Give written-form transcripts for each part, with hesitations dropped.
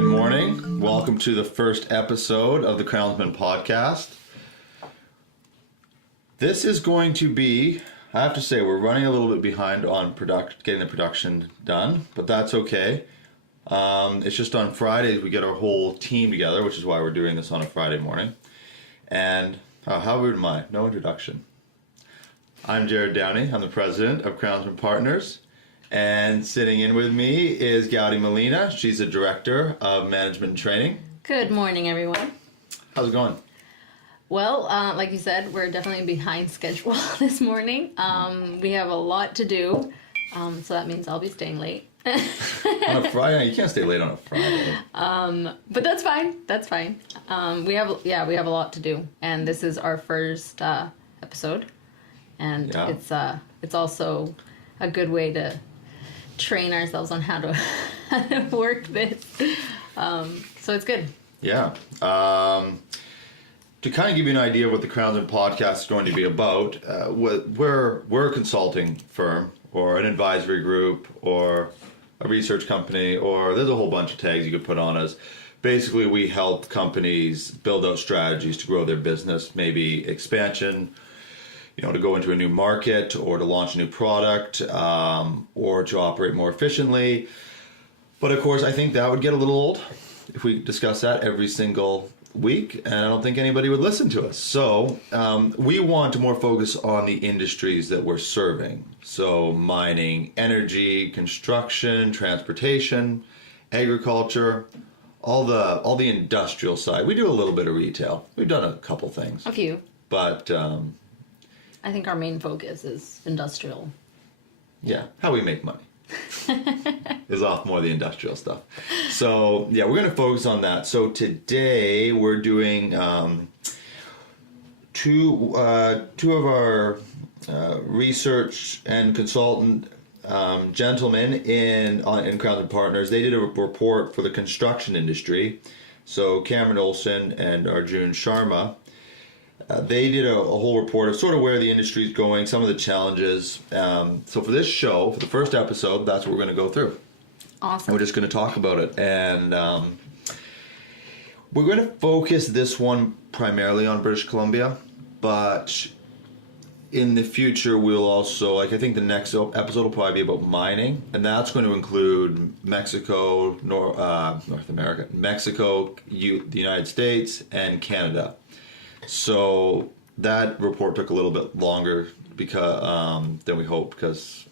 Good morning. Welcome to the first episode of the Crownsmen podcast. This is going to be, I have to say, we're running a little bit behind on getting the production done, but that's okay. It's just on Fridays we get our whole team together, which is why we're doing this on a Friday morning. And how rude am I? No introduction. I'm Jared Downey. I'm the president of Crownsmen Partners. And sitting in with me is Gaudi Molina. She's the director of management and training. Good morning, everyone. How's it going? Well, like you said, we're definitely behind schedule this morning. We have a lot to do, so that means I'll be staying late. On a Friday? You can't stay late on a Friday. But that's fine. That's fine. We have a lot to do, and this is our first episode, and it's also a good way to train ourselves on how to work this. So it's good. Yeah. To kind of give you an idea of what the Crownsmen podcast is going to be about, we're a consulting firm or an advisory group or a research company, or there's a whole bunch of tags you could put on us. Basically, we help companies build out strategies to grow their business, maybe expansion, to go into a new market or to launch a new product or to operate more efficiently. But of course, I think that would get a little old if we discuss that every single week, and I don't think anybody would listen to us. So we want to more focus on the industries that we're serving. So mining, energy, construction, transportation, agriculture, all the industrial side. We do a little bit of retail. We've done a couple things. A few. But I think our main focus is industrial. Yeah, how we make money is off more the industrial stuff. So yeah, we're going to focus on that. So today we're doing two of our research and consultant gentlemen in Crownsmen Partners. They did a report for the construction industry. So Cameron Olson and our Joon Sharma. They did a whole report of sort of where the industry is going, some of the challenges. So for this show, for the first episode, that's what we're going to go through. Awesome. And we're just going to talk about it. And we're going to focus this one primarily on British Columbia. But in the future, we'll also, I think the next episode will probably be about mining. And that's going to include Mexico, North America, Mexico, the United States, and Canada. So that report took a little bit longer than we hoped, because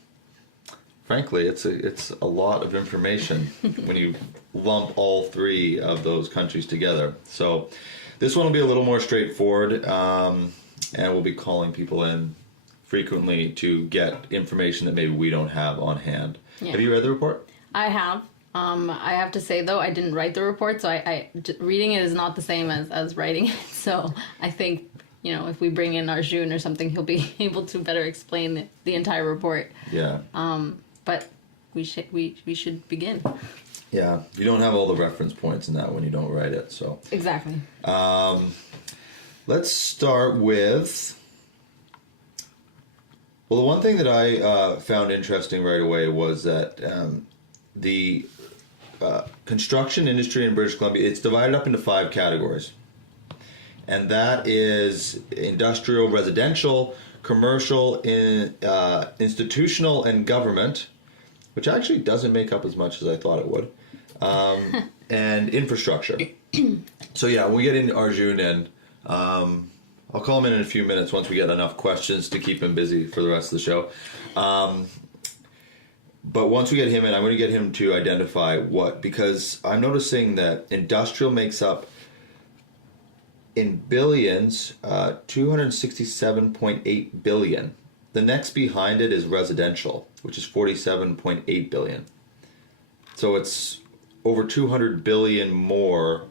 frankly it's a lot of information when you lump all three of those countries together. So this one will be a little more straightforward, and we'll be calling people in frequently to get information that maybe we don't have on hand. Yeah. Have you read the report? I have. I have to say, though, I didn't write the report, so reading it is not the same as writing it. So I think, if we bring in Arjun or something, he'll be able to better explain the entire report. Yeah. But we should begin. Yeah. You don't have all the reference points in that when you don't write it, so. Exactly. Let's start with... Well, the one thing that I found interesting right away was that the construction industry in British Columbia, it's divided up into 5 categories. And that is industrial, residential, commercial, institutional, and government, which actually doesn't make up as much as I thought it would, and infrastructure. So yeah, when we get into Arjun in, I'll call him in a few minutes once we get enough questions to keep him busy for the rest of the show. But once we get him in, I'm going to get him to identify because I'm noticing that industrial makes up, in billions, 267.8 billion. The next behind it is residential, which is 47.8 billion. So it's over 200 billion more.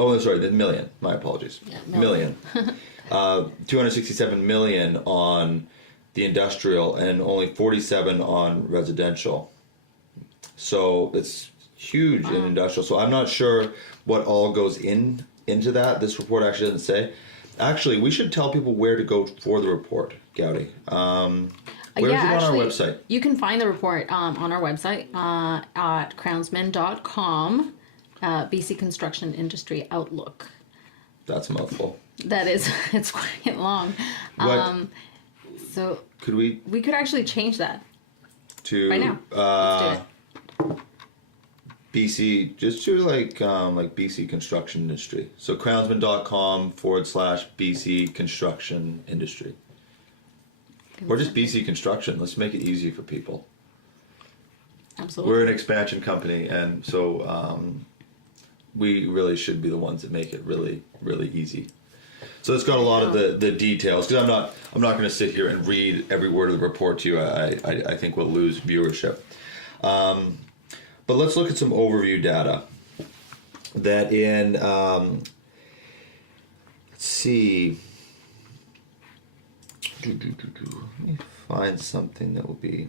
Oh, sorry, the million. My apologies. Yeah, million. 267 million on the industrial, and only 47 on residential. So it's huge in industrial. So I'm not sure what all goes into that. This report actually doesn't say. Actually, we should tell people where to go for the report, Gaudi. Where is it on our website? You can find the report on our website at crownsmen.com. BC Construction Industry Outlook. That's a mouthful. That is, it's quite long. What So could we could actually change that to right now. Let's do it. BC, just to like BC Construction Industry. So crownsmen.com/BC Construction Industry. Or just BC Construction. Let's make it easy for people. Absolutely. We're an expansion company, and so we really should be the ones that make it really, really easy. So it's got a lot of the details, because I'm not going to sit here and read every word of the report to you. I think we'll lose viewership. But let's look at some overview data. That in, let's see, let me find something that will be.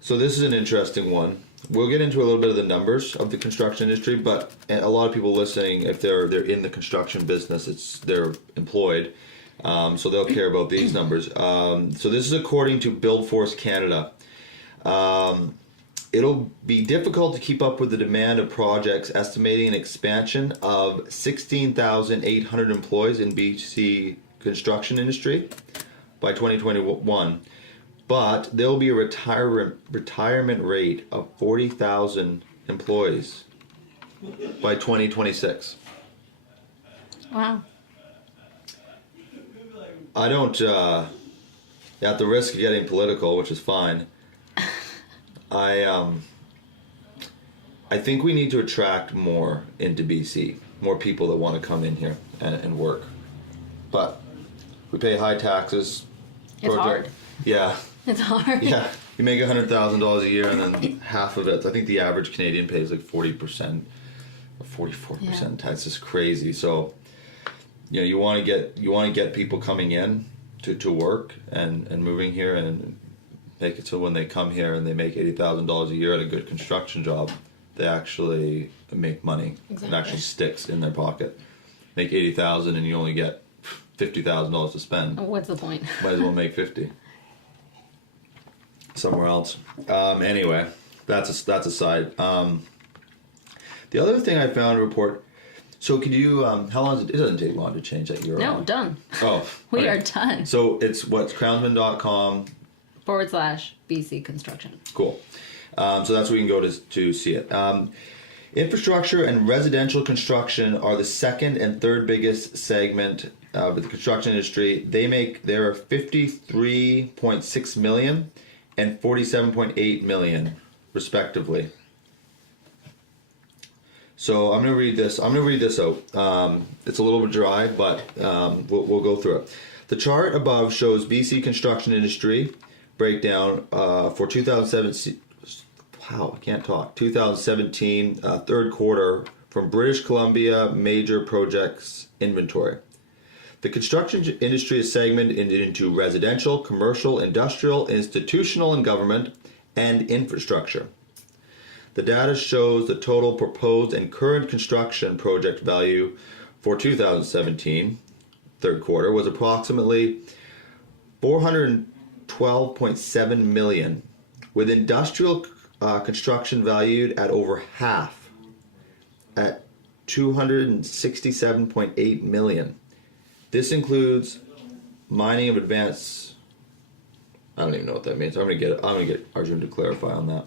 So this is an interesting one. We'll get into a little bit of the numbers of the construction industry, but a lot of people listening, if they're in the construction business, they're employed, so they'll care about these numbers. So this is according to Buildforce Canada. It'll be difficult to keep up with the demand of projects, estimating an expansion of 16,800 employees in BC construction industry by 2021. But there will be a retirement rate of 40,000 employees by 2026. Wow. I don't, at the risk of getting political, which is fine, I think we need to attract more into BC, more people that want to come in here and work. But we pay high taxes. It's hard. Yeah. It's hard. Yeah, you make $100,000 a year, and then half of it. I think the average Canadian pays like 40% or 44% tax. It's crazy. So, you want to get people coming in to work and moving here and make it so when they come here and they make $80,000 a year at a good construction job, they actually make money. Exactly. It actually sticks in their pocket. Make $80,000 and you only get $50,000 to spend. What's the point? Might as well make 50. Somewhere else. Anyway, that's aside. The other thing I found a report. So could you? How long it doesn't take long to change that URL. No, done. Oh, We okay. are done. So it's crownsmen.com /BC Construction. Cool. So that's where you can go to see it. Infrastructure and residential construction are the second and third biggest segment of the construction industry. There are 53.6 million and 47.8 million, respectively. So I'm going to read this. I'm going to read this out. It's a little bit dry, but we'll go through it. The chart above shows BC construction industry breakdown for 2017. Wow, I can't talk. 2017 third quarter from British Columbia major projects inventory. The construction industry is segmented into residential, commercial, industrial, institutional, and government, and infrastructure. The data shows the total proposed and current construction project value for 2017 third quarter was approximately $412.7 million, with industrial construction valued at over half, at $267.8 million. This includes mining of advanced. I don't even know what that means. I'm gonna get Arjun to clarify on that.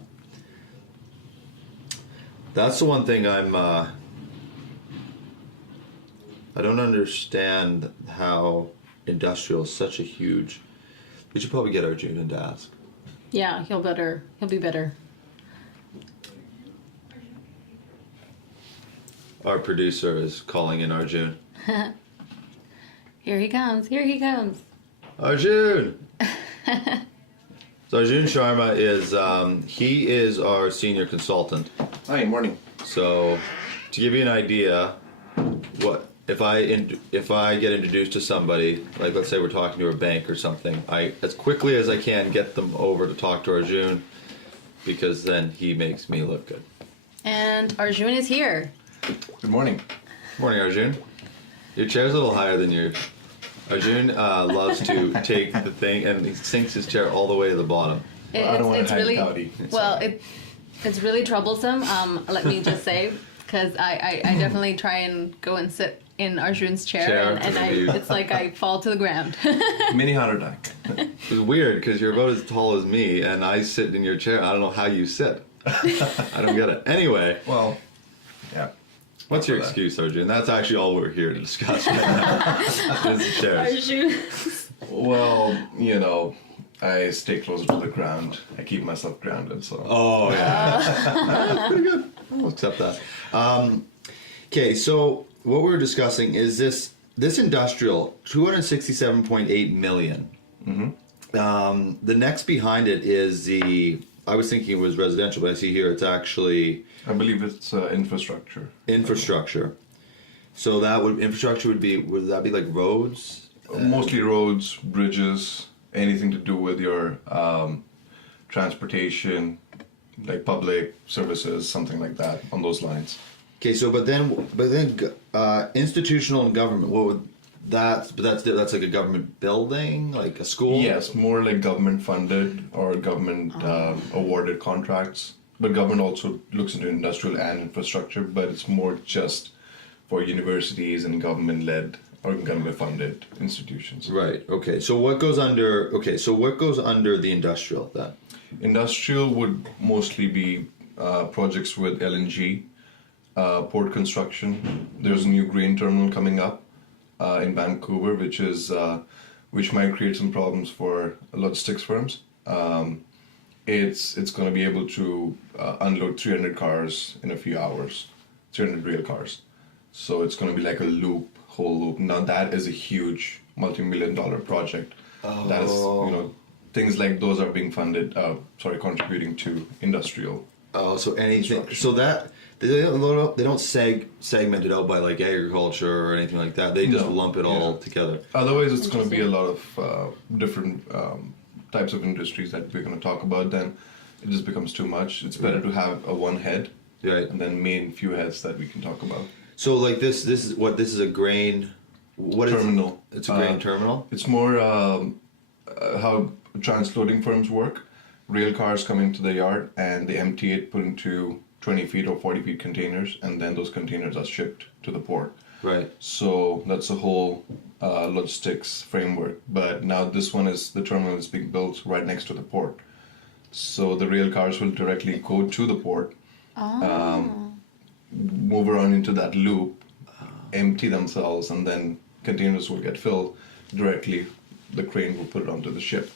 That's the one thing I don't understand how industrial is such a huge. We should probably get Arjun to ask. Yeah, he'll be better. Our producer is calling in Arjun. Here he comes. Arjun! So Joon Sharma is he is our senior consultant. Hi, morning. So to give you an idea, what if I get introduced to somebody, like let's say we're talking to a bank or something, I as quickly as I can get them over to talk to Arjun, because then he makes me look good. And Arjun is here. Good morning. Morning, Arjun. Your chair's a little higher than yours. Arjun loves to take the thing and he sinks his chair all the way to the bottom. I don't want it's to really howdy. well. It's really troublesome. Let me just say, because I definitely try and go and sit in Arjun's chair, and it's like I fall to the ground. Mini heart attack. It's weird because you're about as tall as me, and I sit in your chair. I don't know how you sit. I don't get it. Anyway, Well, yeah. what's your excuse, Arjun? That's actually all we're here to discuss right now. It's chairs. Arjun. Well, I stay closer to the ground. I keep myself grounded, so. Oh yeah, that's pretty good. I'll accept that. Okay, so what we're discussing is this industrial 267.8 million. Mm-hmm. The next behind it is I was thinking it was residential, but I see here it's actually I believe it's infrastructure. infrastructure. So infrastructure would that be like roads? Mostly roads, bridges, anything to do with your transportation, like public services, something like that, on those lines. Okay, so but then institutional and government. What would that's like a government building, like a school? Yes, more like government funded or government awarded contracts. But government also looks into industrial and infrastructure, but it's more just for universities and government led or government funded institutions. Right. Okay. So what goes under? Okay. So what goes under the industrial then? Industrial would mostly be projects with LNG, port construction. There's a new grain terminal coming up in Vancouver, which might create some problems for logistics firms. It's going to be able to unload 300 cars in a few hours, 300 rail cars. So it's going to be like a whole loop. Now that is a huge multi-million-dollar project. Oh. That is, things like those are being funded, contributing to industrial. Oh, so anything. So that they don't segment it out by like agriculture or anything like that. They just lump it all together. Otherwise, it's going to be a lot of different types of industries that we're going to talk about. Then it just becomes too much. It's better to have a one head, Right. and then main few heads that we can talk about. So like this is a grain. What Terminal. Is it? It's a grain terminal. It's more how transloading firms work. Rail cars come into the yard and they empty it, put into 20 feet or 40 feet containers, and then those containers are shipped to the port. Right. So that's a whole logistics framework. But now the terminal is being built right next to the port. So the rail cars will directly go to the port, move around into that loop, empty themselves, and then containers will get filled directly. The crane will put it onto the ship.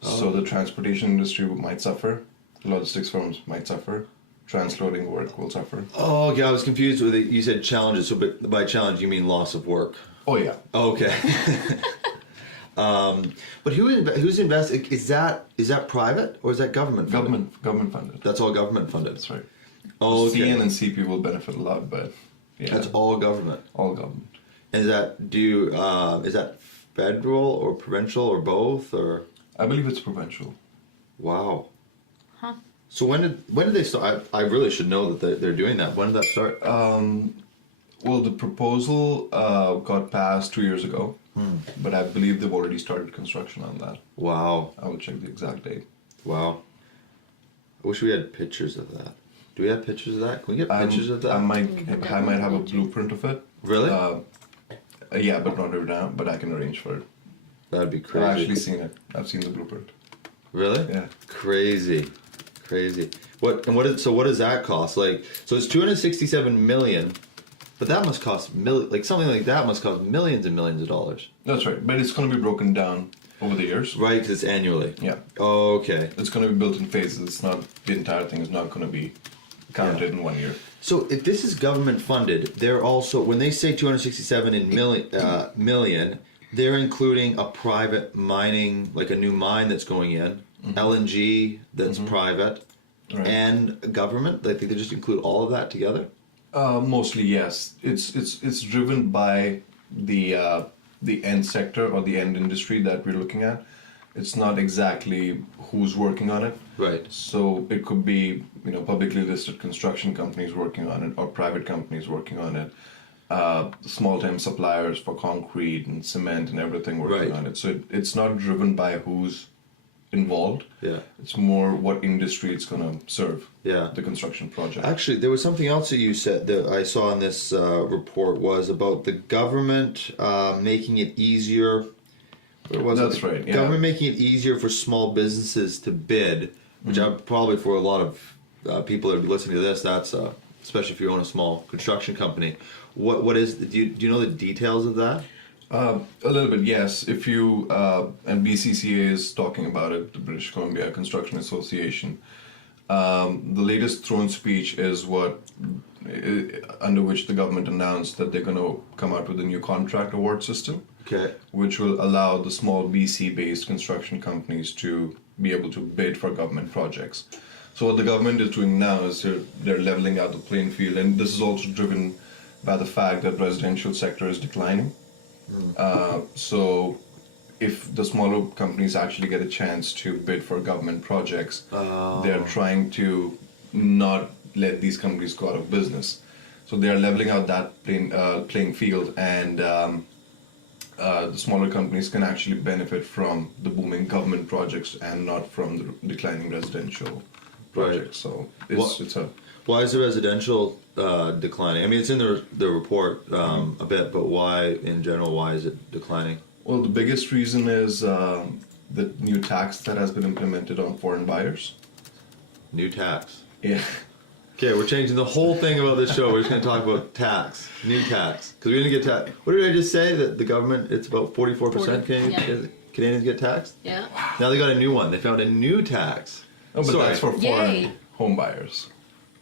So the transportation industry might suffer, logistics firms might suffer, transloading work will suffer. Oh, okay. I was confused with it. You said challenges. So, but by challenge you mean loss of work. Oh yeah. Okay. But who's investing? Is that private or is that government funded? Government funded. That's all government funded. That's right. Oh, okay. CN and CP will benefit a lot, but yeah. That's all government. All government. And is that federal or provincial or both or? I believe it's provincial. Wow. Huh. So when did they start? I really should know that they're doing that. When did that start? Well, the proposal got passed 2 years ago, but I believe they've already started construction on that. Wow. I will check the exact date. Wow. I wish we had pictures of that. Do we have pictures of that? Can we get pictures of that? I might have a blueprint of it. Really? Yeah, but not right now. But I can arrange for it. That'd be crazy. I've actually seen it. I've seen the blueprint. Really? Yeah. Crazy. What does that cost? Like, so it's 267 million, but that must cost something like that must cost millions and millions of dollars. That's right. But it's going to be broken down over the years. Right, because it's annually. Yeah. Oh, okay. It's going to be built in phases. It's not the entire thing is not going to be counted in 1 year. So if this is government funded, they're also when they say 267 million, they're including a private mining, like a new mine that's going in, LNG that's private, Right. and government. I think they just include all of that together. Mostly, yes. It's driven by the end sector or the end industry that we're looking at. It's not exactly who's working on it. Right. So it could be publicly listed construction companies working on it or private companies working on it. Small-time suppliers for concrete and cement and everything working Right. on it. So it's not driven by who's involved. Yeah. It's more what industry it's going to serve. Yeah. The construction project. Actually, there was something else that you said that I saw in this report was about the government making it easier. What was That's it? right. Yeah. Government making it easier for small businesses to bid, which I probably for a lot of people that are listening to this, that's especially if you own a small construction company. What is? Do you know the details of that? A little bit, yes. If you and BCCA is talking about it, the British Columbia Construction Association. The latest throne speech is under which the government announced that they're going to come out with a new contract award system, Okay. which will allow the small BC-based construction companies to be able to bid for government projects. So what the government is doing now is they're leveling out the playing field, and this is also driven by the fact that residential sector is declining. So if the smaller companies actually get a chance to bid for government projects, they're trying to not let these companies go out of business. So they are leveling out that playing field, and the smaller companies can actually benefit from the booming government projects and not from the declining residential projects. So it's a... Why is the residential declining? I mean, it's in the report a bit, but why, in general, why is it declining? Well, the biggest reason is the new tax that has been implemented on foreign buyers. New tax. Yeah. Okay, we're changing the whole thing about this show. We're just going to talk about tax, new tax, because we didn't get tax. What did I just say? That the government, it's about 44% Canadians get taxed. Yeah. Now they got a new one. They found a new tax. Oh, but that's for foreign Yay. home buyers.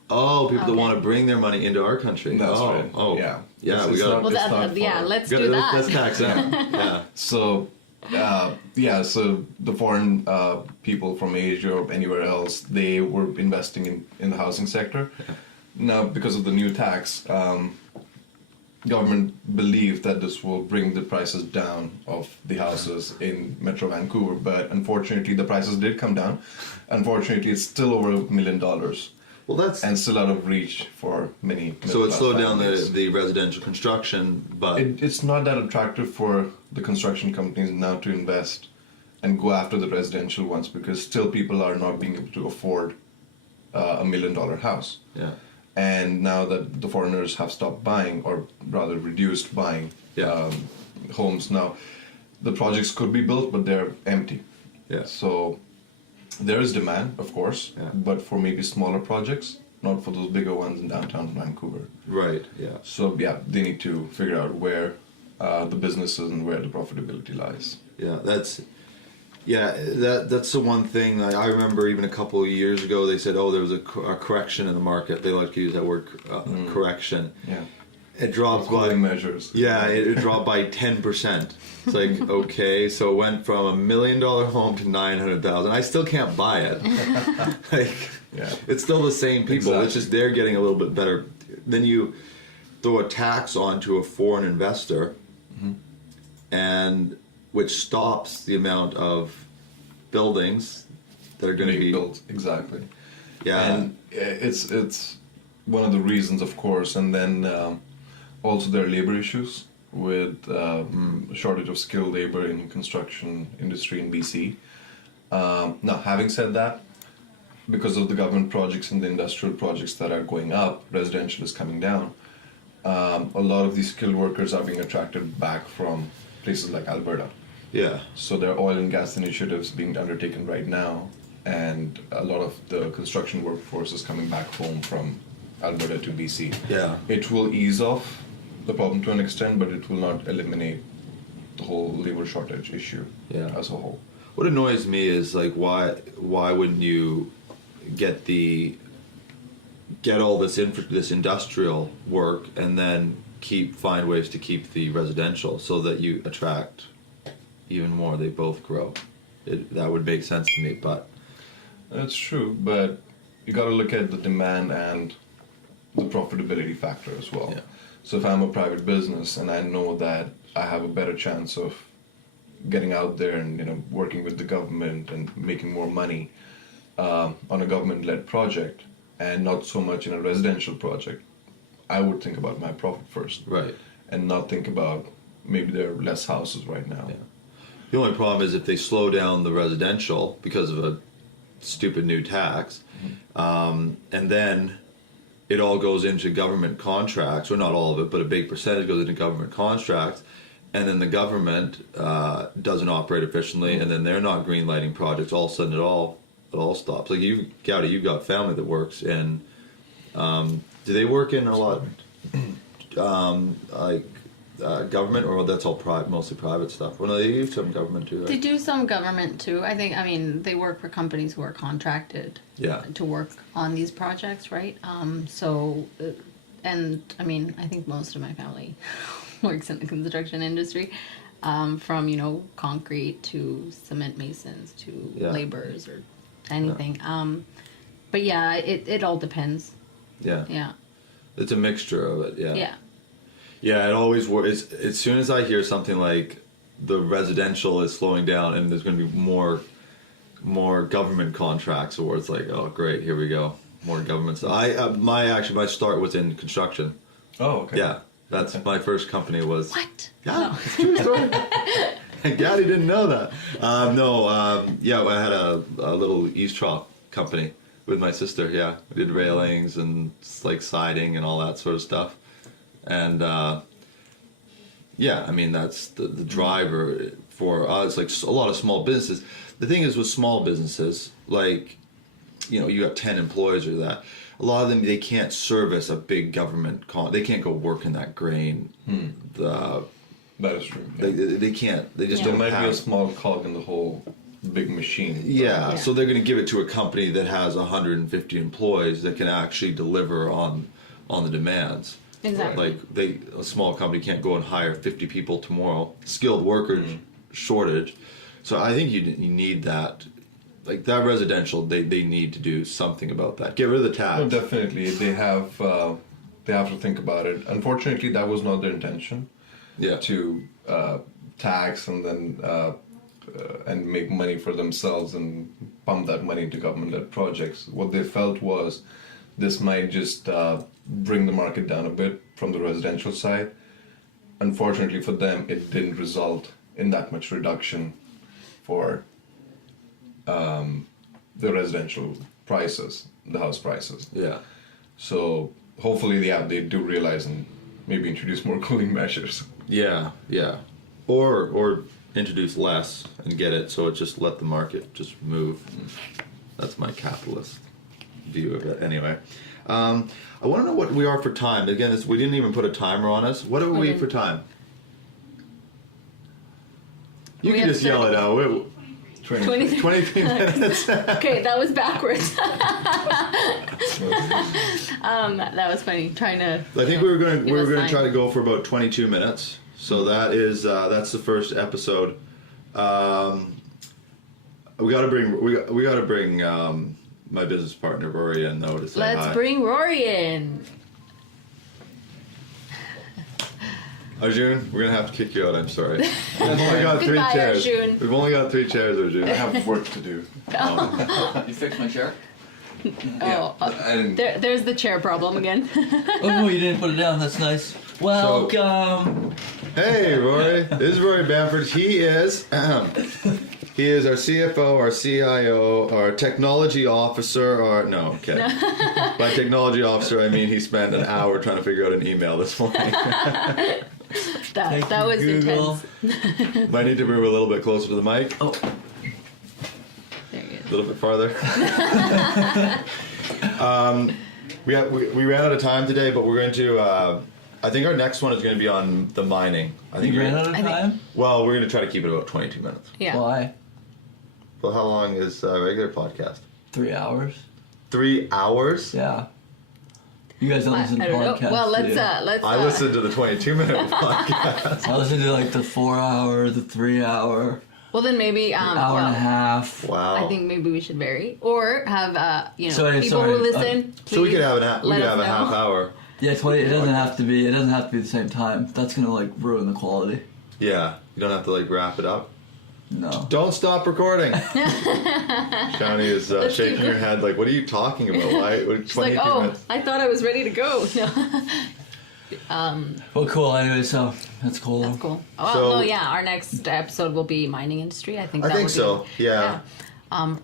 Oh, people that Okay. want to bring their money into our country. That's oh, right. Oh, Yeah. Yeah, It's we got. not- Well, It's not for- let's do that. Let's tax them. Yeah. So, so the foreign people from Asia or anywhere else, they were investing in the housing sector. Now, because of the new tax, government believed that this will bring the prices down of the houses in Metro Vancouver, but unfortunately, the prices did come down. Unfortunately, it's still over $1 million. Well, that's And still out of reach for many. so it slowed down families. the residential construction, but It's not that attractive for the construction companies now to invest and go after the residential ones, because still people are not being able to afford $1 million house. yeah, And now that the foreigners have stopped buying, or rather reduced buying Yeah. homes, now the projects could be built, but they're empty. yeah. So there is demand, of course, Yeah. but for maybe smaller projects, not for those bigger ones in downtown Vancouver. Right. Yeah. So yeah, they need to figure out where the businesses and where the profitability lies. Yeah, that's the one thing I remember. Even a couple of years ago, they said, "Oh, there was a correction in the market." They like to use that word, correction. Yeah. It dropped by Cooling measures. yeah, it dropped by 10%. It's like okay, so it went from $1 million home to 900,000. I still can't buy it. Like, Yeah. it's still the same people. It's Exactly. just they're getting a little bit better. Then you throw a tax onto a foreign investor, and which stops the amount of buildings that are going to Being be built. Exactly. Yeah, And it's one of the reasons, of course, and then also there are labor issues with shortage of skilled labor in construction industry in BC. Now, having said that, because of the government projects and the industrial projects that are going up, residential is coming down. A lot of these skilled workers are being attracted back from places like Alberta. yeah, So there are oil and gas initiatives being undertaken right now, and a lot of the construction workforce is coming back home from Alberta to BC. yeah. It will ease off the problem to an extent, but it will not eliminate the whole labor shortage issue Yeah. as a whole. What annoys me is like why wouldn't you get all this industrial work and then find ways to keep the residential so that you attract even more. They both grow. That would make sense to me, but That's true, but you got to look at the demand and the profitability factor as well. Yeah. So if I'm a private business and I know that I have a better chance of getting out there and working with the government and making more money on a government-led project and not so much in a residential project, I would think about my profit first right. and not think about maybe there are less houses right now. Yeah. The only problem is if they slow down the residential because of a stupid new tax, and then it all goes into government contracts, or not all of it, but a big percentage goes into government contracts, and then the government doesn't operate efficiently, and then they're not green-lighting projects. All of a sudden, it all stops. Like you've got family that works in. Do they work in a lot, government, or that's all mostly private stuff? Well, no, they use some government too. Right? They do some government too. I mean, they work for companies who are contracted to work on these projects, right? And I mean, I think most of my family works in the construction industry, from concrete to cement masons to laborers or anything. But yeah, it all depends. Yeah. Yeah. It's a mixture of it. Yeah. Yeah. Yeah, it always works. As soon as I hear something like the residential is slowing down and there's going to be more government contracts, or it's like, oh great, here we go, more government stuff. My start was in construction. Oh, okay. Yeah, that's my first company was. What? Yeah. Gaddy didn't know that. I had a little eavesdrop company with my sister. Yeah, we did railings and like siding and all that sort of stuff. And I mean, that's the driver for us. Like a lot of small businesses. The thing is with small businesses, like, you got 10 employees or that. A lot of them, they can't service a big government they can't go work in that grain. That is true. They can't. They just don't might have. be a small cog in the whole big machine. Yeah, so they're going to give it to a company that has 150 employees that can actually deliver on the demands. Exactly. Like a small company can't go and hire 50 people tomorrow. Skilled workers shortage. So I think you need that. Like that residential, they need to do something about that. Get rid of the tax. No, definitely, they have to think about it. Unfortunately, that was not their intention. Yeah. To tax and then and make money for themselves and pump that money into government-led projects. What they felt was this might just bring the market down a bit from the residential side. Unfortunately for them, it didn't result in that much reduction for the residential prices, the house prices. Yeah. So hopefully, they do realize and maybe introduce more cooling measures. Yeah, yeah. Or introduce less and get it so it just let the market just move. That's my capitalist view of it. Anyway, I want to know what we are for time. Again, we didn't even put a timer on us. What are we for time? You can just yell it out. 23 minutes. Okay, that was backwards. That was funny. Trying to. I think we were going to try to go for about 22 minutes. So that is that's the first episode. We got to bring my business partner Rory in though to say hi. Let's bring Rory in. Arjun, we're gonna have to kick you out. I'm sorry. We've only got three chairs. Arjun. We've only got 3 chairs, Arjun. I have work to do. You fixed my chair? There's the chair problem again. Oh no, you didn't put it down. That's nice. Welcome. Hey, Rory. This is Rory Bamford. He is our CFO, our CIO, our technology officer. By technology officer, I mean he spent an hour trying to figure out an email this morning. That was Google. intense. Might need to move a little bit closer to the mic. Oh. There he is. A little bit farther. We ran out of time today, but we're going to. I think our next one is going to be on the mining. I think You ran out of time? Well, we're going to try to keep it about 22 minutes. Yeah. Why? Well, how long is a regular podcast? 3 hours? 3 hours? Yeah. You guys don't listen to I don't know. podcasts. Well, do you? let's. I listened to the 22-minute podcast. I listen to like the 4 hour, the 3 hour, Well, then maybe hour and a half. Wow. I think maybe we should vary or have Sorry, people sorry. who listen. So we could have a let us know. half hour. Yeah, 20. It doesn't have to be. It doesn't have to be the same time. That's gonna like ruin the quality. Yeah, you don't have to like wrap it up. No. Don't stop recording. Shani is shaking her head like, what are you talking about? Why? She's like, oh, minutes? I thought I was ready to go. No. Well, cool. Anyway, so that's cool. That's cool. Well, So- no, yeah, our next episode will be mining industry. I think. I That think would so. Be, Yeah.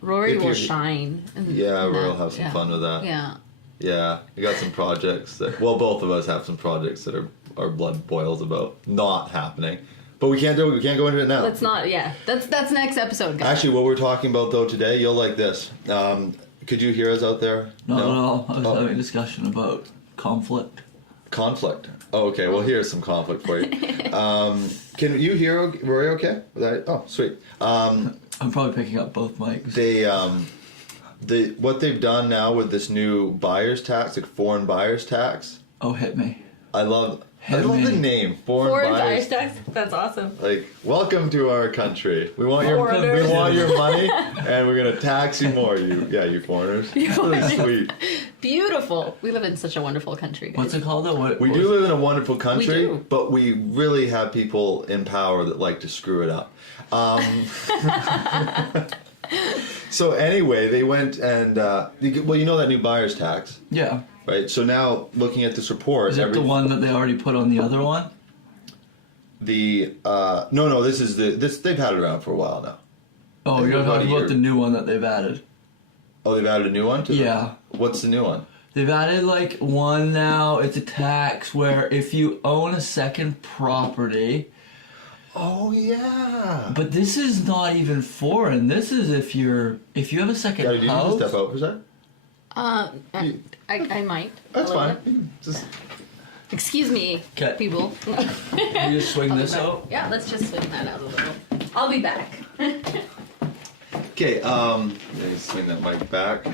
Rory If will you- shine. Yeah, Rory will have some fun with that. Yeah. Yeah, we got some projects that. Well, both of us have some projects that are our blood boils about not happening, but we can't do it. We can't go into it now. Let's not. Yeah. That's next episode, guys. Actually, what we're talking about though today, you'll like this. Could you hear us out there? Not at all. I was Oh. having a discussion about conflict. Conflict. Oh, okay. Well, here's some conflict for you. Can you hear Rory? Okay. Oh, sweet. I'm probably picking up both mics. They what they've done now with this new buyer's tax, like foreign buyer's tax. Oh, hit me. I love Hit the me. name foreign buyers. tax. That's awesome. Like, welcome to our country. We want your Foreigners. we want your money, and we're gonna tax you more. You foreigners. Really sweet. Beautiful. We live in such a wonderful country, guys. What's it called though? We do live in a wonderful country, do. but we really have people in power that like to screw it up. So anyway, they went and well, you know that new buyer's tax, Yeah. right? So now looking at this report, Is it the one that they already put on the other one? No, this is this they've had it around for a while now. Oh, you're About a talking year. about the new one that they've added. Oh, they've added a new one to them? Yeah. What's the new one? They've added like one now. It's a tax where if you own a second property, Oh yeah. but this is not even foreign. This is if you have a second Gary, do you need to house. step out for a second? I might. That's A little fine. bit. Just Excuse me, 'Kay. people. You just swing this out. Yeah, let's just swing that out a little. I'll be back. okay. Let me swing that mic back.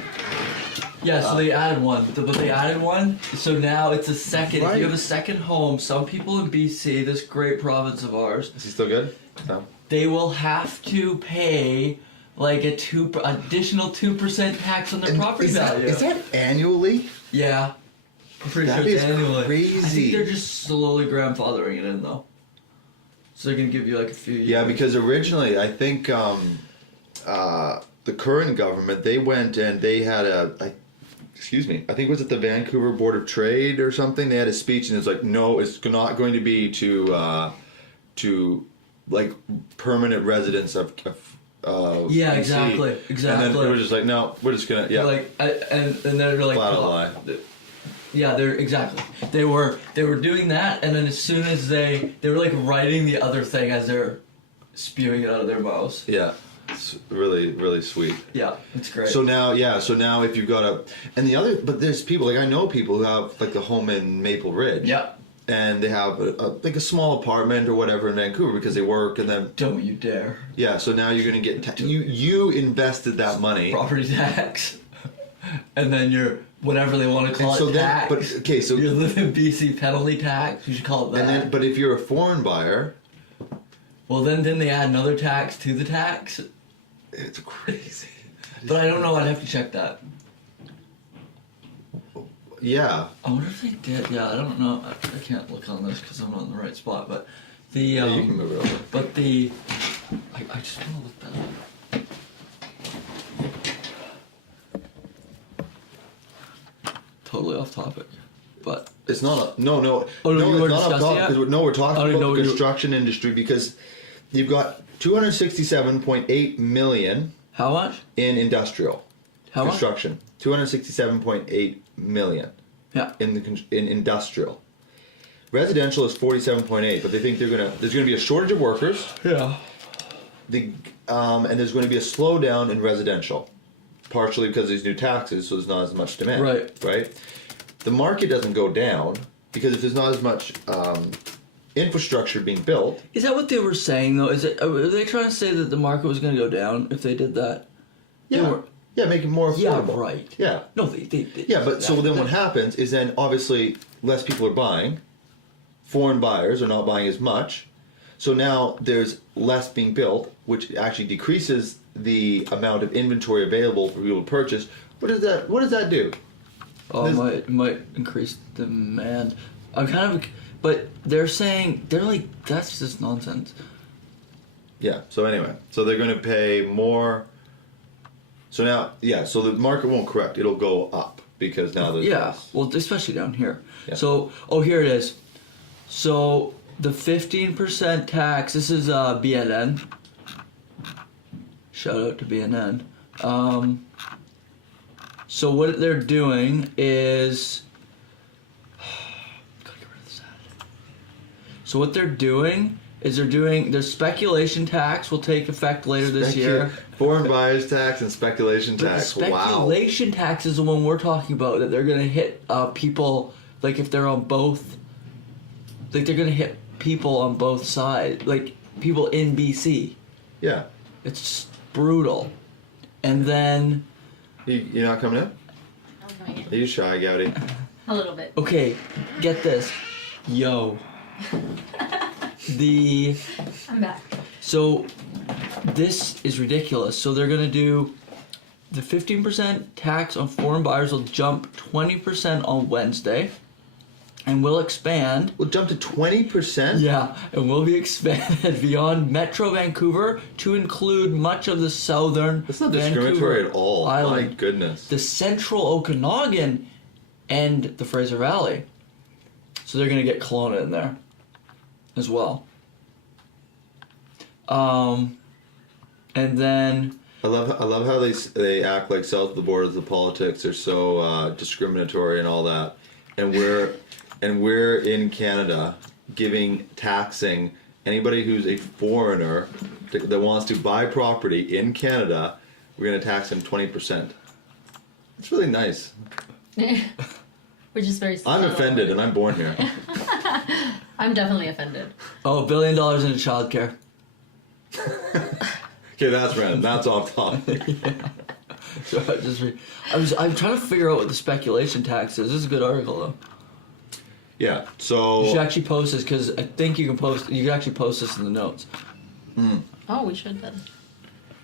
Yeah, so they added one. But they added one, so now it's a second. If Right. you have a second home, some people in BC, this great province of ours, Is he still good? No. they will have to pay like additional 2% tax on their property value. Is that annually? Yeah. I'm pretty That sure it's is annually. I crazy. think they're just slowly grandfathering it in though. So they're gonna give you like a few years. Yeah, because originally I think the current government, they went and they had I think it was at the Vancouver Board of Trade or something. They had a speech and it's like, no, it's not going to be to like permanent residents of Yeah, BC. exactly. And then they were just like, no, we're just gonna and they're like flat out lie. Yeah, they're exactly. They were doing that, and then as soon as they were like writing the other thing as they're spewing it out of their mouths. Yeah, it's really really sweet. Yeah, it's great. So now if you've got but there's people like I know people who have like the home in Maple Ridge. Yeah. And they have like a small apartment or whatever in Vancouver because they work and then Don't you dare. yeah. So now you're gonna get you invested that money. Property tax, and then your whatever they want to call And so it then- tax. but- okay, so- you live in BC penalty tax. You should call it that. And then, but if you're a foreign buyer, well, then didn't they add another tax to the tax? it's crazy. But I don't know. I'd have to check that. Yeah. I wonder if they did. Yeah, I don't know. I can't look on this because I'm not in the right spot. But the Yeah, you can move it over. But I just want to look that up. Totally off topic, but It's not no. Oh, no, you it's weren't not up discussing top it? because we're talking I didn't know about what the you- construction industry because you've got 267.8 million how much? in industrial How much? construction. 267.8 million Yeah. in industrial. Residential is 47.8, but they think there's gonna be a shortage of workers. Yeah. And there's going to be a slowdown in residential, partially because of these new taxes, so there's not as much demand. Right. The market doesn't go down because if there's not as much infrastructure being built. Is that what they were saying though? Are they trying to say that the market was going to go down if they did that? They Yeah. were- Yeah, make it more Yeah, affordable. right. Yeah. No, they Yeah, but so then what happens is then obviously less people are buying. Foreign buyers are not buying as much. So now there's less being built, which actually decreases the amount of inventory available for people to purchase. What does that do? Oh, it might increase demand. I'm kind of, but they're like that's just nonsense. Yeah. So anyway, so they're going to pay more. So now, yeah. So the market won't correct; it'll go up because now there's Yeah, less. well, especially down here. Yeah. So, here it is. So, the 15% tax, this is BNN. Shout out to BNN. So, what they're doing is. Gotta get rid of this ad. So, what they're doing is their speculation tax will take effect later this year. Foreign buyers tax and speculation But the tax. speculation tax is the one we're talking about, that they're going to hit people, like if they're on both, like they're going to hit people on both sides, like people in BC. Yeah. It's just brutal. And then, You're not coming in? I'm coming Are you shy, Gowdy? A little bit. okay, get this. Yo. I'm back. So, this is ridiculous. So they're going to do, the 15% tax on foreign buyers will jump 20% on Wednesday, and will expand. We'll jump to 20%? Yeah, and will be expanded beyond Metro Vancouver to include much of the southern That's not Vancouver discriminatory at all. Island, My goodness. the central Okanagan, and the Fraser Valley. So they're going to get Kelowna in there as well. And then I love how they act like south of the border the politics are so discriminatory and all that, and we're in Canada taxing anybody who's a foreigner that wants to buy property in Canada. We're going to tax them 20%. It's really nice. We're just very. I'm offended, and I'm born here. I'm definitely offended. $1 billion into childcare. Okay, that's random. That's off topic. So I'm trying to figure out what the speculation tax is. This is a good article though. Yeah. You So should actually post this, because I think you can actually post this in the notes. Oh, we should then.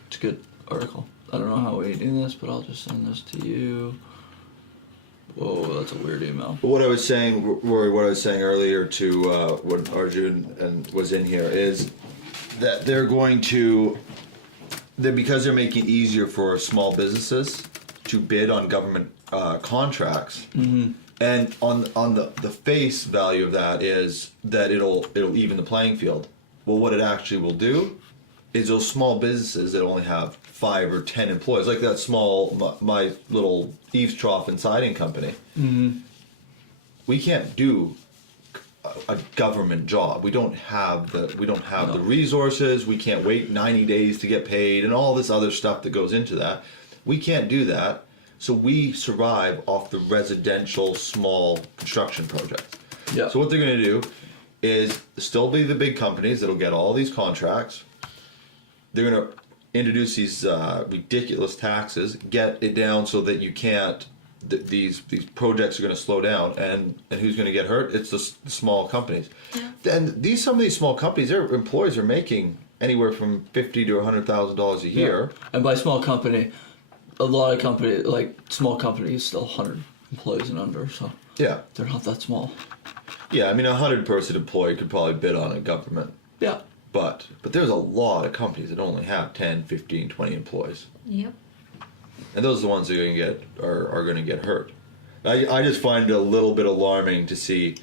It's a good article. I don't know how we do this, but I'll just send this to you. Whoa, that's a weird email. what I was saying, Rory, what I was saying earlier to when Arjun was in here is that they're going to, because they're making it easier for small businesses to bid on government contracts, and on the face value of that is that it'll even the playing field. Well, what it actually will do is those small businesses that only have 5 or 10 employees, like that small my little eaves trough and siding company. We can't do a government job. We don't have the resources. We can't wait 90 days to get paid and all this other stuff that goes into that. We can't do that. So we survive off the residential small construction projects. Yeah. So what they're going to do is still be the big companies that'll get all these contracts. They're going to introduce these ridiculous taxes, get it down so that you can't. These projects are going to slow down, and who's going to get hurt? It's the small companies. Yeah. And some of these small companies, their employees are making anywhere from $50,000 to $100,000 a year. Yeah. And by small company, a lot of companies, like small companies, still 100 employees and under, so Yeah. they're not that small. Yeah, I mean, a 100-person employee could probably bid on a government. Yeah. But there's a lot of companies that only have 10, 15, 20 employees. Yep. And those are the ones that are going to get hurt. I just find it a little bit alarming to see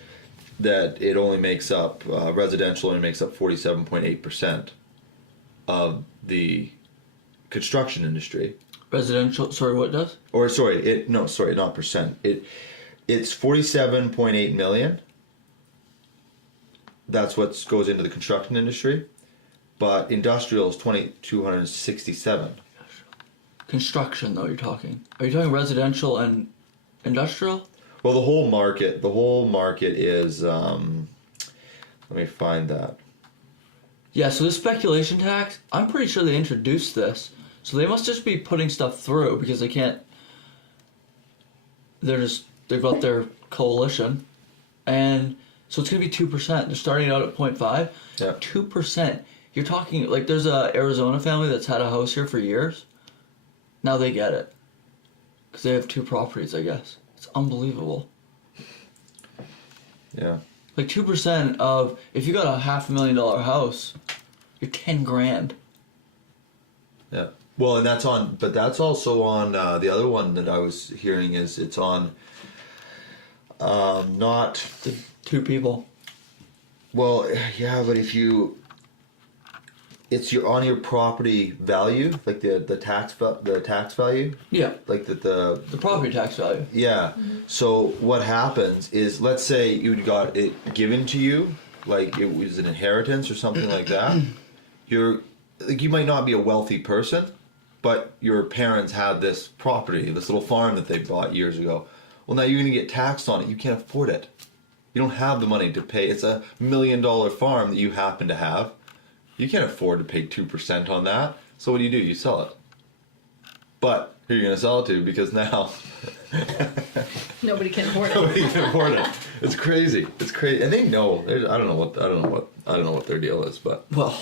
that it only makes up, residential only makes up 47.8% of the construction industry. Residential, sorry, what does? Or not percent. It's 47.8 million. That's what goes into the construction industry. But industrial is 2,267. Construction, though, you're talking. Are you talking residential and industrial? Well, the whole market is, let me find that. Yeah, so the speculation tax, I'm pretty sure they introduced this. So they must just be putting stuff through, because they can't, they've got their coalition. And so it's going to be 2%. They're starting out at 0.5. Yeah. 2%. You're talking, like, there's a Arizona family that's had a house here for years. Now they get it. Because they have 2 properties, I guess. It's unbelievable. Yeah. Like 2% of, if you got a $500,000 house, you're $10,000. Yeah. Well, and that's on, but that's also on the other one that I was hearing is it's on not. The 2 people. Well, yeah, but if you, it's on your property value, like the tax value, Yeah. like The property tax value. Yeah. So what happens is, let's say you got it given to you, like it was an inheritance or something like that. You might not be a wealthy person, but your parents had this property, this little farm that they bought years ago. Well, now you're going to get taxed on it. You can't afford it. You don't have the money to pay. It's $1 million farm that you happen to have. You can't afford to pay 2% on that. So what do? You sell it. But who are you going to sell it to? Because now Nobody can afford it. nobody can afford it. It's crazy. It's crazy, and they know. I don't know what their deal is, but Well,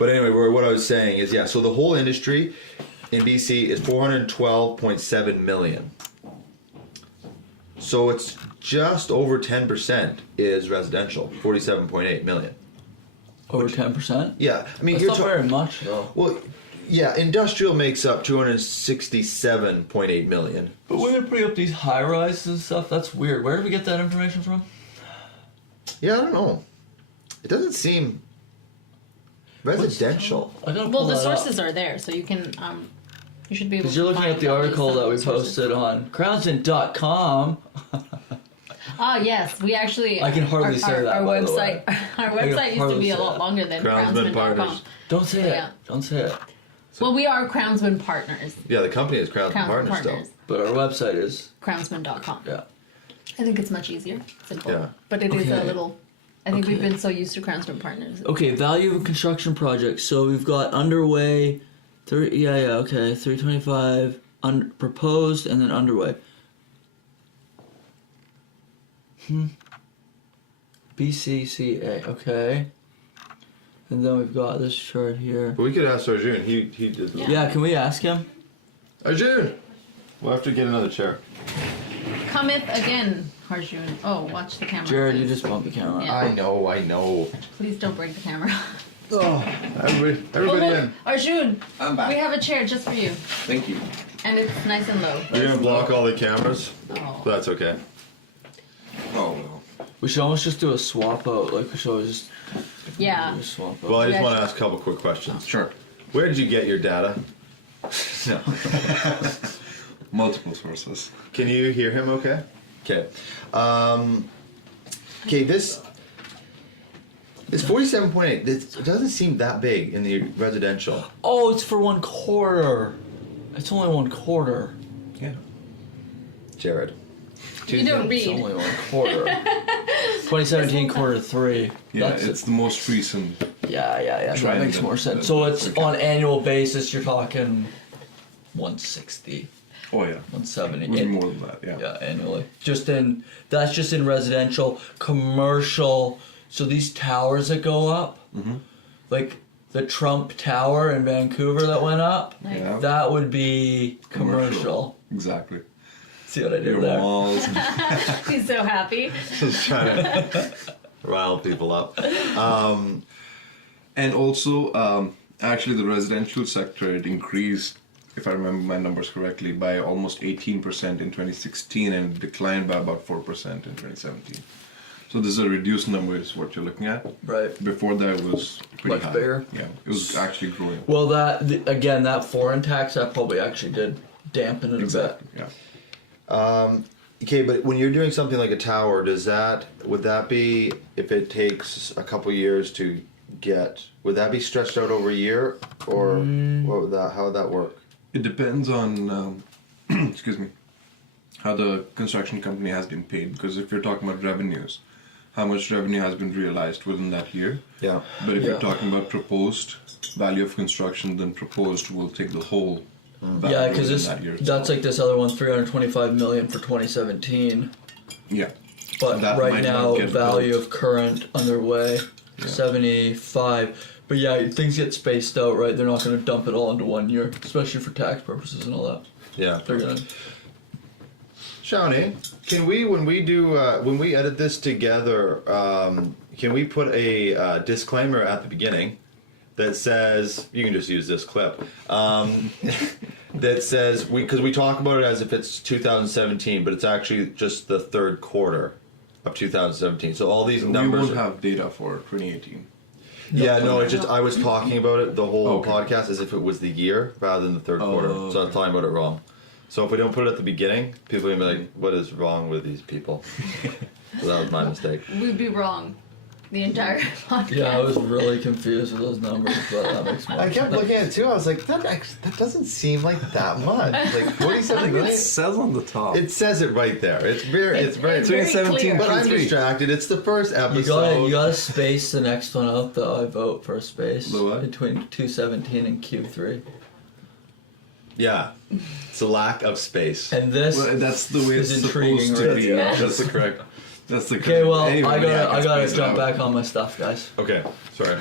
anyway, what I was saying is, yeah. So the whole industry in BC is 412.7 million. So it's just over 10% is residential, 47.8 million. over 10%. Yeah, I mean, That's you're not very much though. well, yeah. Industrial makes up 267.8 million. But when they bring up these high rises and stuff, that's weird. Where did we get that information from? Yeah, I don't know. It doesn't seem residential. I gotta Well, pull the that up. sources are there, so you can you should be able. Because to you're looking find at the all these article that we sources. posted on Crownsmen.com. Oh yes, we actually. I can hardly say that, Our by the website, our website used to hardly be a say lot that. longer than Crownsmen Crownsmen.com. Partners. Don't say it. Yeah. Don't say it. Well, we are Crownsmen Partners. Yeah, the company is Crownsmen Crownsmen Partners Partners. still. But our website is Crownsmen.com. yeah. I think it's much easier, simple. Yeah. But it is Okay. a little. I think we've Okay. been so used to Crownsmen Partners. Okay, value of a construction project. So we've got underway, 325, proposed, and then underway. BCCA, okay. And then we've got this chart here. But we could ask Arjun. He did. Yeah. Yeah, can we ask him? Arjun, we'll have to get another chair. Cometh again, Arjun. Oh, watch the camera. Jared, you please. just bumped the camera. Yeah. I know. Please don't break the camera. Oh, everybody Oh, look, in. Arjun, I'm back. we have a chair just for you, Thank you. and it's nice and low. You're gonna block all the cameras. Oh. That's okay. Oh well. We should almost just do a swap out. Like, we should always Yeah. just swap out. Well, I just Yeah. want to ask a couple quick questions. Sure. Where did you get your data? No. Multiple sources. Can you hear him? Okay. Okay. Okay. This 47.8. This doesn't seem that big in the residential. Oh, it's for 1/4. It's only 1/4. Yeah. Jared. You don't It's read. only 1/4. 2017 Q3. Yeah, That's it's the most recent. Yeah. That Trend makes more that- sense. that- So it's okay. on annual basis. You're talking 160, Oh yeah. 170. Maybe more than that. Yeah. Yeah, annually. That's just in residential, commercial. So these towers that go up, like the Trump Tower in Vancouver that went up, Yeah. that would be commercial. Exactly. See what I did Your there? walls. He's so happy. Just trying to rile people up. And also, actually, the residential sector, it increased, if I remember my numbers correctly, by almost 18% in 2016 and it declined by about 4% in 2017. So this is a reduced number is what you're looking at. Right. Before that, it was pretty Much high. bigger. Yeah, it was actually growing. Well, again, that foreign tax, that probably actually did dampen it Exactly, yeah. Okay, but when you're doing something like a tower, would that be, if it takes a couple years to get, would that be stretched out over a year, or how would that work? It depends on, excuse me, how the construction company has been paid. Because if you're talking about revenues, how much revenue has been realized within that year. Yeah. But if Yeah. you're talking about proposed value of construction, then proposed will take the whole value Yeah, because within that year. that's like this other one, 325 million for 2017. Yeah. But That right might now, not get value built. of current underway, 75. But yeah, things get spaced out, right? They're not going to dump it all into 1 year, especially for tax purposes and all that. Yeah. They're gonna. Shawnee, can we, when we edit this together, can we put a disclaimer at the beginning that says, you can just use this clip, that says, because we talk about it as if it's 2017, but it's actually just the third quarter of 2017. So all these numbers... We won't have data for 2018. Yeah, no, it's just, I was talking about it the whole Okay. podcast as if it was the year rather than the third quarter. Oh, So I'm talking about it wrong. So if we don't put it at the beginning, people are going to be like, what is wrong with these people? So that was my mistake. We'd be wrong the entire podcast. Yeah, I was really confused with those numbers, but that makes more I kept sense. looking at it too. I was like, that doesn't seem like that much. Like 47 million. It says on the top. It says it right there. It's very, It's very. very 2017, clear. But I'm Q3. distracted. It's the first episode. You gotta space the next one out though. I vote for a space The what? between 217 and Q3. Yeah, it's a lack of space. And this Well, that's the way is it's intriguing supposed to right be. now. That's the correct. That's the Okay, well, anyway, I gotta space it jump out. back on my stuff, guys. Okay, sorry.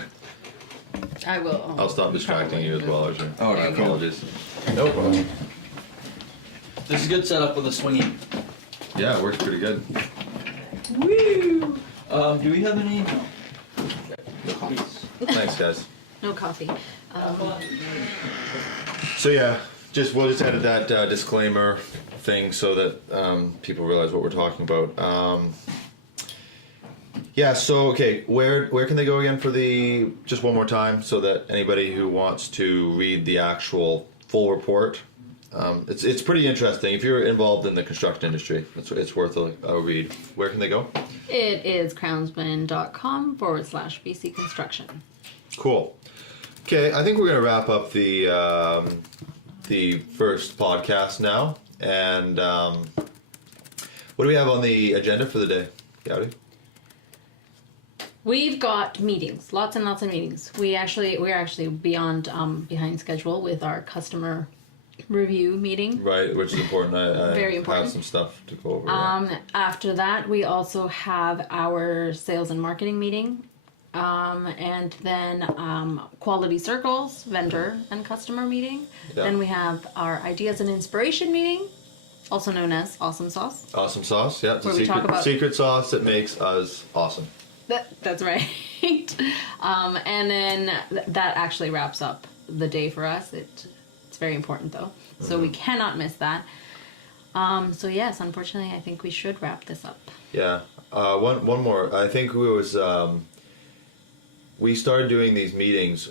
I will. I'll stop distracting you as well, Arjun. All right, cool. Apologies. No problem. This is a good setup with a swingy. Yeah, it works pretty good. Woo! Do we have any? Thanks, guys. No coffee. So yeah, we'll just edit that disclaimer thing so that people realize what we're talking about. Yeah. So okay, where can they go again for the just one more time so that anybody who wants to read the actual full report, it's pretty interesting. If you're involved in the construction industry, it's worth a read. Where can they go? It is crownsman.com/BC Construction. Cool. Okay, I think we're gonna wrap up the first podcast now. And what do we have on the agenda for the day, Gowdy? We've got meetings, lots and lots of meetings. We're actually behind schedule with our customer review meeting. Right, which is important. I Very important. have some stuff to go over. After that, we also have our sales and marketing meeting. And then quality circles, vendor and customer meeting. Yeah. Then we have our ideas and inspiration meeting, also known as Awesome Sauce. Awesome sauce, yeah. It's Where a we talk about- secret sauce that makes us awesome. That's right. And then that actually wraps up the day for us. It's very important though, so we cannot miss that. So yes, unfortunately, I think we should wrap this up. Yeah. One more. I think we started doing these meetings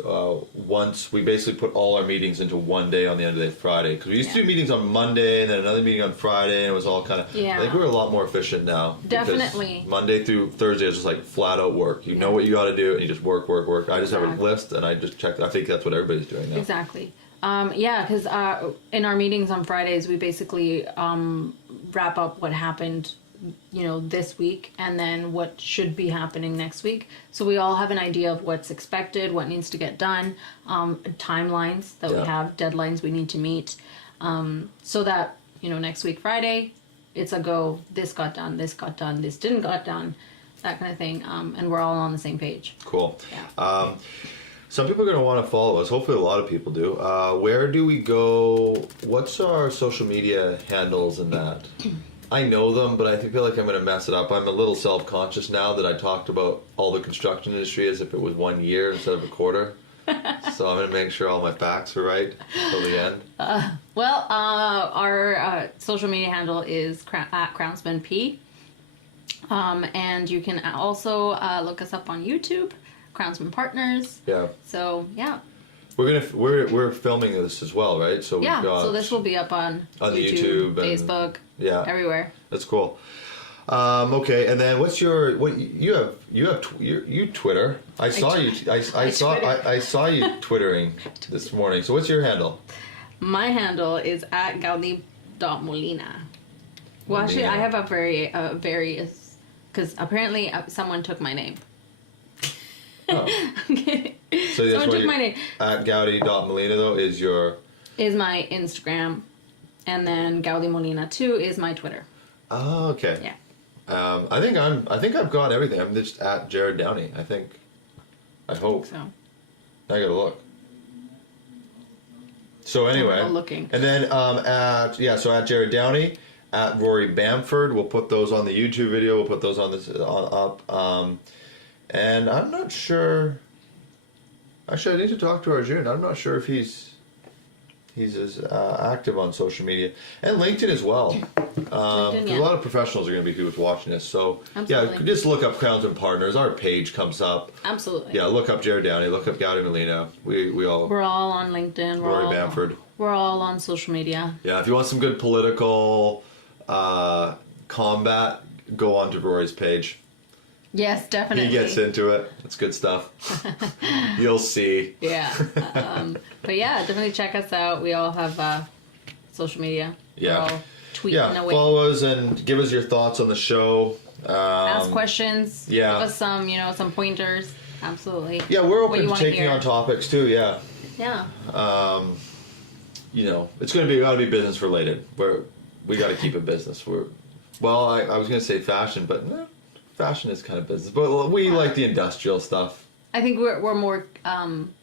once we basically put all our meetings into one day on the end of the day, Friday. Because we used to do meetings on Monday and then another meeting on Friday, and it was all kind of. Yeah. I think we're a lot more efficient now. because Definitely. Monday through Thursday is just like flat out work. You know what you got to do, and you just work. I just have a Exactly. list, and I just check. I think that's what everybody's doing now. Exactly. Because in our meetings on Fridays, we basically wrap up what happened, this week, and then what should be happening next week. So we all have an idea of what's expected, what needs to get done, timelines that we Yeah. have, deadlines we need to meet, so that next week Friday, it's a go. This got done. This didn't got done. That kind of thing, and we're all on the same page. Cool. Yeah. Some people are going to want to follow us. Hopefully, a lot of people do. Where do we go? What's our social media handles and that? I know them, but I feel like I'm going to mess it up. I'm a little self-conscious now that I talked about all the construction industry as if it was 1 year instead of a quarter. So I'm going to make sure all my facts are right till the end. Well, our social media handle is at Crownsmen P. And you can also look us up on YouTube, Crownsmen Partners. Yeah, So yeah, we're filming this as well, right? So we've got so this will be up on the YouTube, YouTube and- Facebook, yeah, everywhere. that's cool. Okay, and then what's your you Twitter? I saw you saw you twittering this morning. So what's your handle? My handle is at gaudi.molina. Well, actually, Molina. I have a various, because apparently someone took my name. Oh. Okay. So that's Someone why took my name. At Gaudi.Molina though is your. Is my Instagram, and then Gaudi Molina 2 is my Twitter. Oh, okay. Yeah. I think I've got everything. I'm just at Jared Downey. I hope. So I gotta look. So anyway, I'm looking. and then so at Jared Downey, at Rory Bamford. We'll put those on the YouTube video. We'll put those on up. And I'm not sure. Actually, I need to talk to Arjun. I'm not sure if he's as active on social media and LinkedIn as well. LinkedIn, 'Cause yeah. a lot of professionals are going to be who's watching this. So Absolutely. yeah, just look up Crownsmen Partners. Our page comes up. Absolutely. Yeah, look up Jared Downey. Look up Gowdy Molina. We all. We're all on LinkedIn. Rory Bamford. We're all on social media. Yeah, if you want some good political combat, go on to Rory's page. Yes, definitely. He gets into it. It's good stuff. You'll see. Yeah. But yeah, definitely check us out. We all have social media. Yeah. We're all tweeting Yeah, away. follow us and give us your thoughts on the show. Ask questions. yeah. Give us some, some pointers. Absolutely. Yeah, we're What open you to wanna taking hear. on topics too. Yeah, Yeah. it's going to gotta be business related. We got to keep it business. I was going to say fashion, but no, fashion is kind of business. But we like the industrial stuff. I think we're more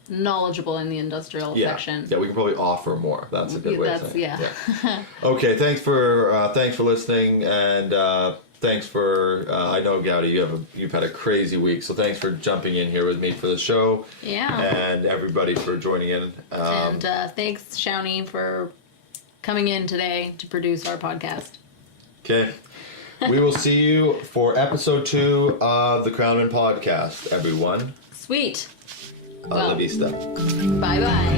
knowledgeable in the industrial Yeah, section. yeah, we can probably offer more. That's a good way to That's, say it. yeah. Okay, thanks for listening, and thanks for I know Gowdy, you've had a crazy week, so thanks for jumping in here with me for the show. Yeah. And everybody for joining in. And thanks, Shawnee, for coming in today to produce our podcast. Okay. We will see you for episode 2 of the Crownsmen podcast, everyone. Sweet. Hasta la vista. Bye-bye.